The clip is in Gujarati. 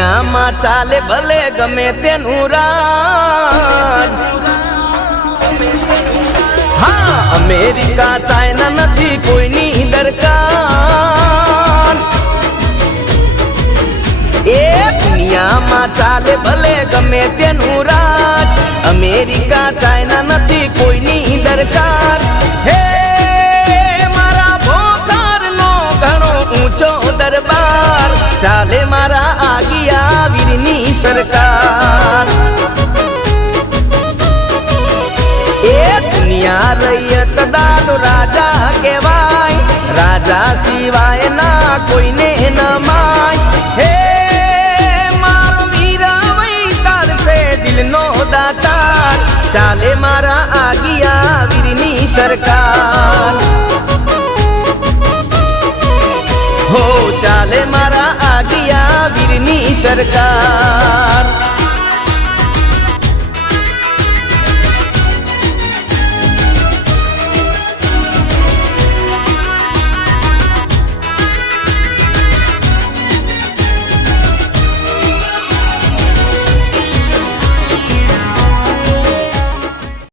યા માં ચાલે ભલે ગમે તે નું રાજ હા અમેરિકા જાયના નથી કોઈની દરકાર એ દુનિયા માં ચાલે ભલે ગમે તે નું રાજ અમેરિકા જાયના નથી કોઈની દરકાર હે મારા ભોખાર લો ઘણો ઊંચો દરબાર ચાલે मैया रैयत दादू राजा के वाई राजा सिवाय ना कोई ने न माई हे मार मीरा वही तार से दिल नो दातार चाले मारा आ गया विरनी सरकार हो चाले मारा आ गया विरनी सरकार